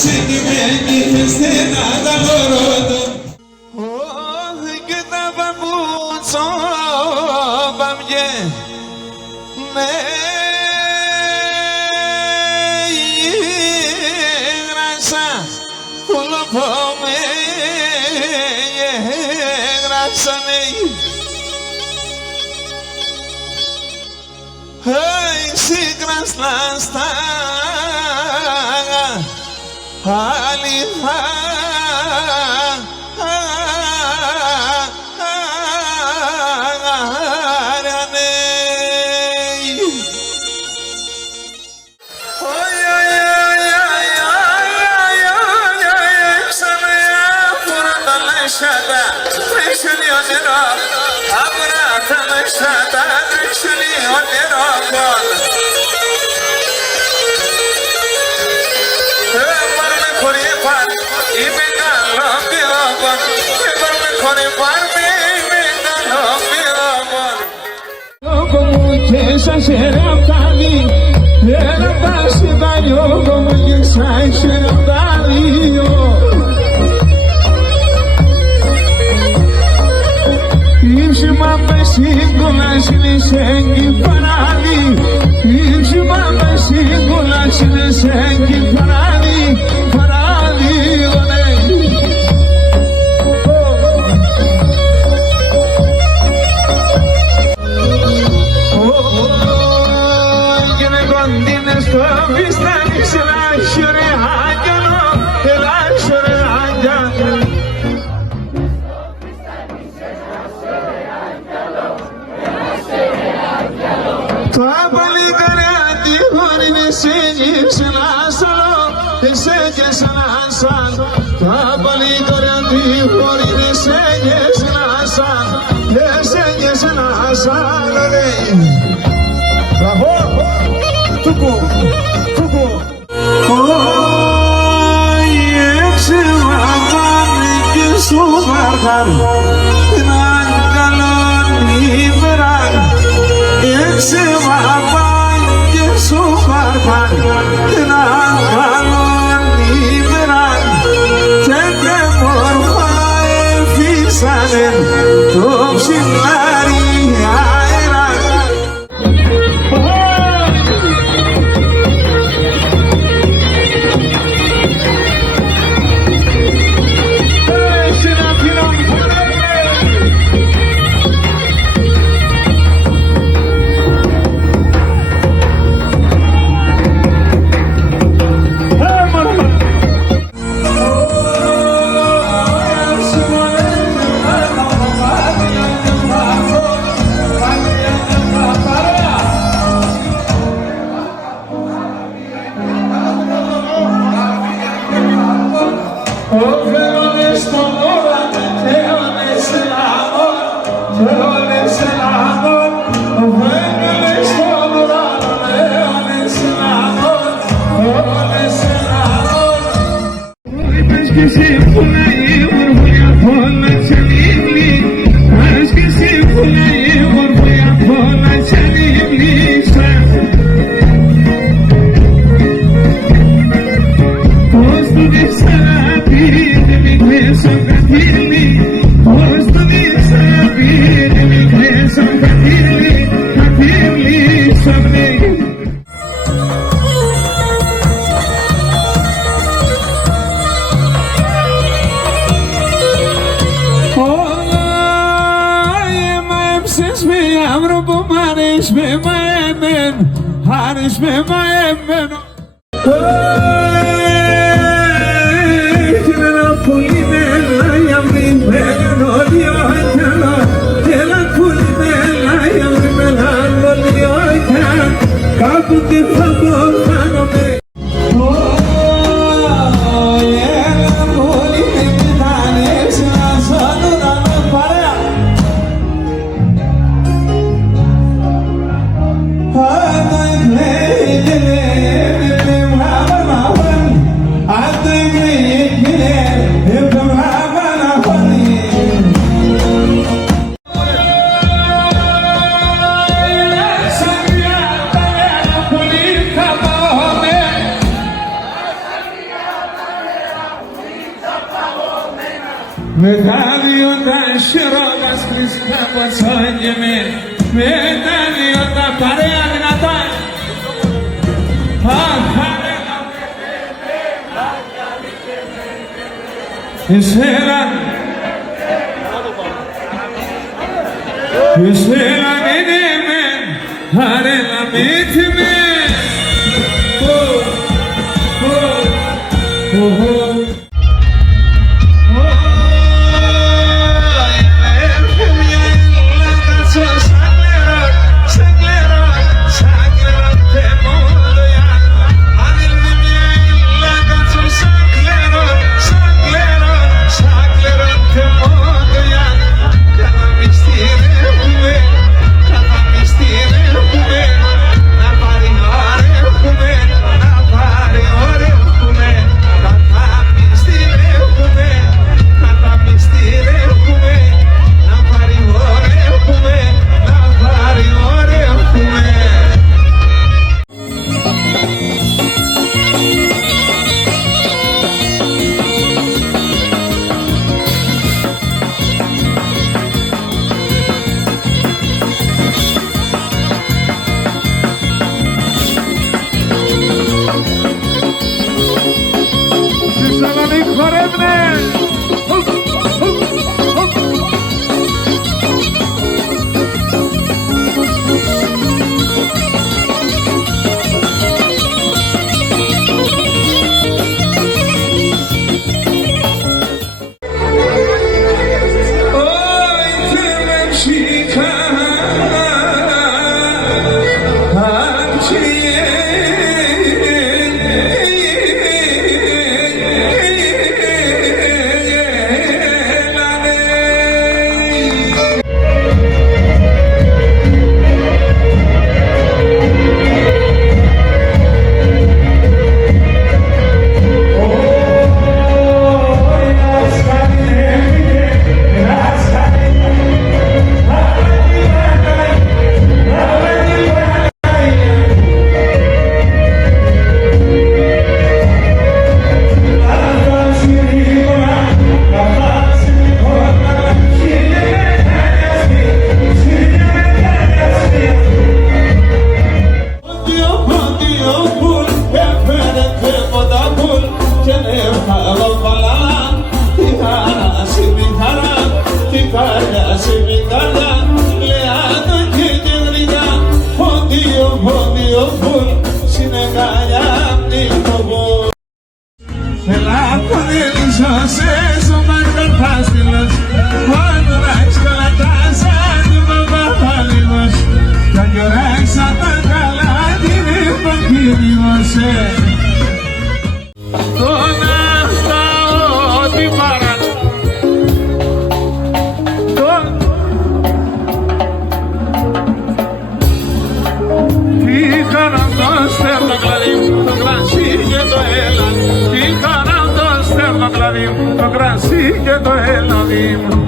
συγκεκριμένη χριστίνα τα γορότο. Όχι και τα παπούτσο παμιέ με γράσα ουλοπό με γράσανε σύγκρας λάστα αληθά Σας εραπτάνει, εραπτάσει τα λιώκο μου και σας εραπτάνει. Ήρσιμα με σύγκολα συνεισέγγι παράδει, ήρσιμα με σύγκολα συνεισέγγι παράδει, παράδει, Medaliota şiroba skliska podsądziemy. Medaliota pareja gnata. Hüseyin'e benim harela bitme. Το κρασί και το ελαδί μου.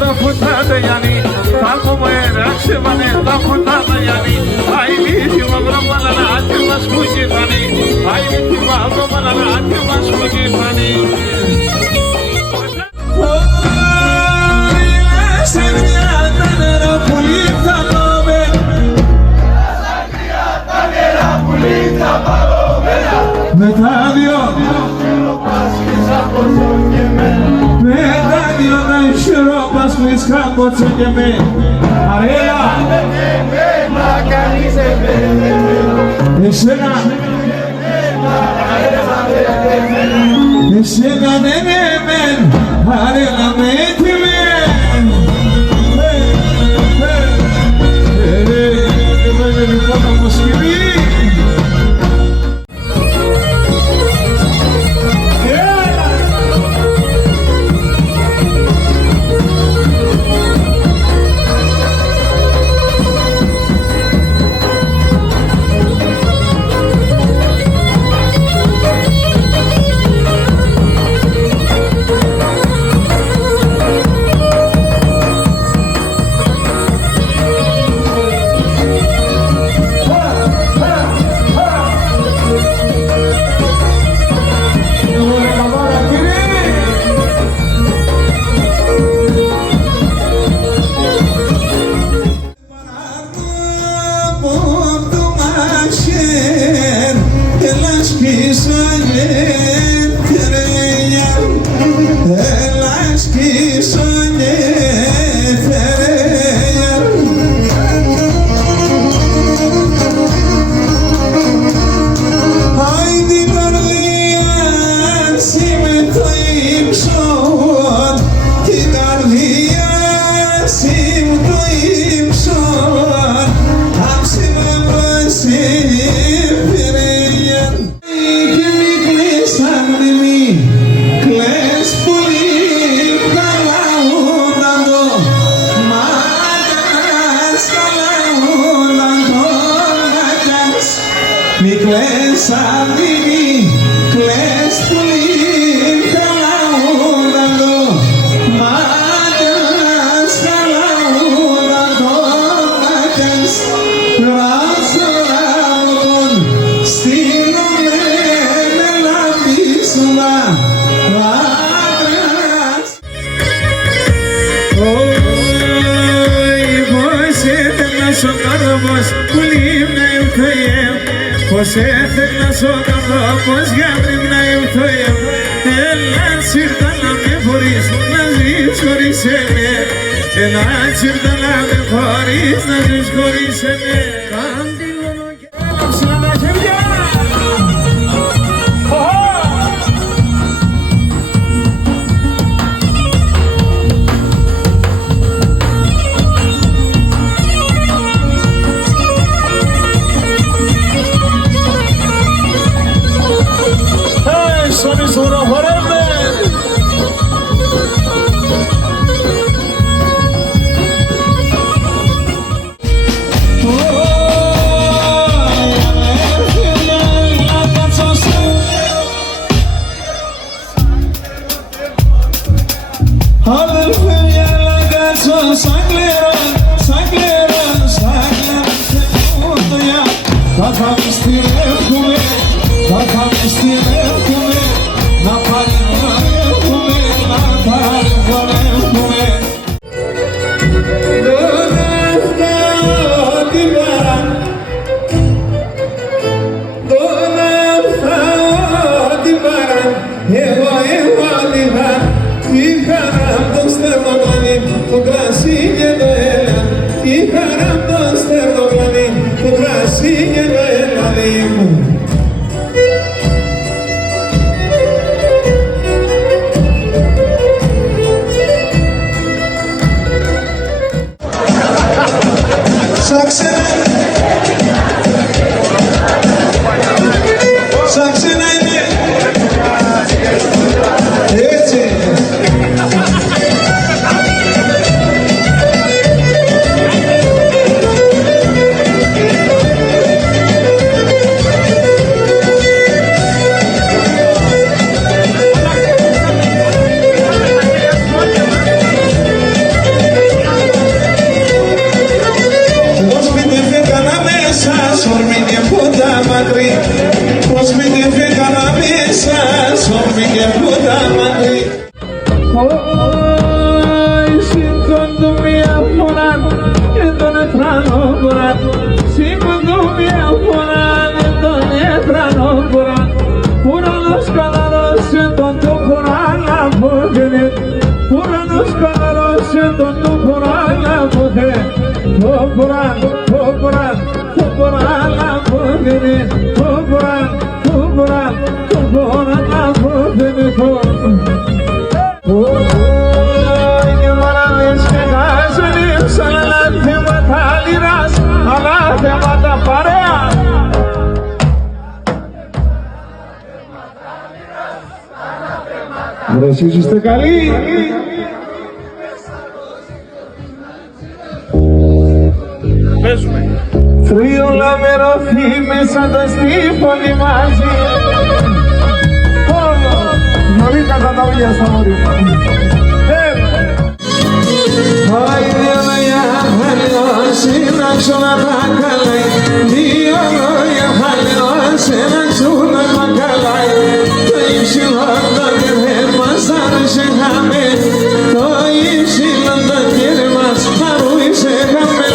Τα φουτάτα Γιάννη, θα μου έραξε τα φουτάτα Γιάννη. Αϊλίθι μαυρόμανα λάτι μας που γυρνάνει, αϊλίθι μαυρόμανα λάτι μας που γυρνάνει. Σε μια τα νερά που λίπτα πάμε, τα νερά που λίπτα παγωμένα, με τα δυο τα ισχυρόπας φυσικά κότσο και με αρέλα εσένα δεν έμεν αρέλα με έτοιμε λοιπόν το μοσχημί Você tem na sua casa, pois Gabriel na eu tô eu. Ela cirda na me boris, nas escoris me. Ela cirda na me boris, nas escoris me. Candilo no que se na chega. Είστε καλοί. Παίζουμε. Φρύο λαβερωθεί μέσα τα στήφωνη μαζί. Νωρίκα τα ταύλια στα μωρικά. Άιντε λόγια χαλιώσει να ξονατά καλάει. Δύο λόγια χαλιώσει να ξονατά καλάει. Το υψηλό το κερδέ μας αρσεχάμε. Το υψηλό το κερδέ μας αρσεχάμε.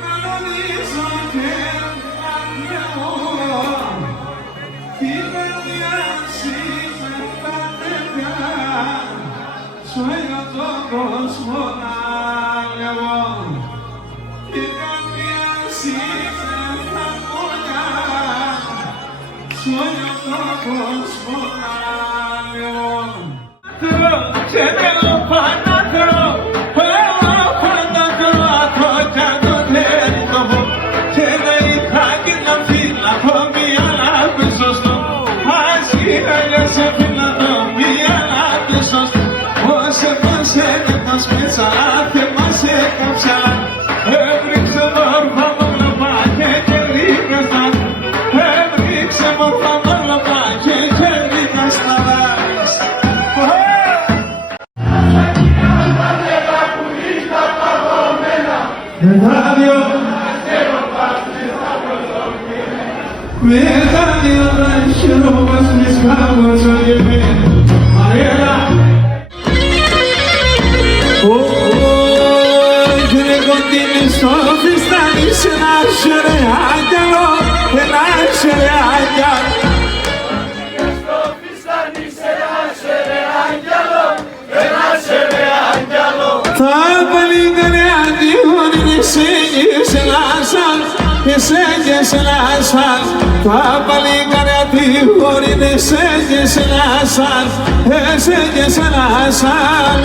Melodies on him, κόσμο να λέγω την καρδιά είναι θαμμονιά σ' όλο τον κόσμο να λέγω. Και δεν το φανάτρο, εγώ φανάτρο αυτό κι αυτό δεν το πω και δεν είχα και να φύλλα από μια άκρη σωστό ας είχα σε φύλλα από μια άκρη σωστό όσε μας έκανα σπίτσα και μας έκαψα έβριξε μόρφα μόνο πάγε και λίγα στα έβριξε μόρφα μόνο πάγε και λίγα στα Medallo da chuvas mis pagos oye Mariela Gine continui sofi stani se nascere angelo e nascere angelo Tabelingane andi honi segni se lasan e segni se lasan Tabelingane andi honi segni se lasan e segni se lasan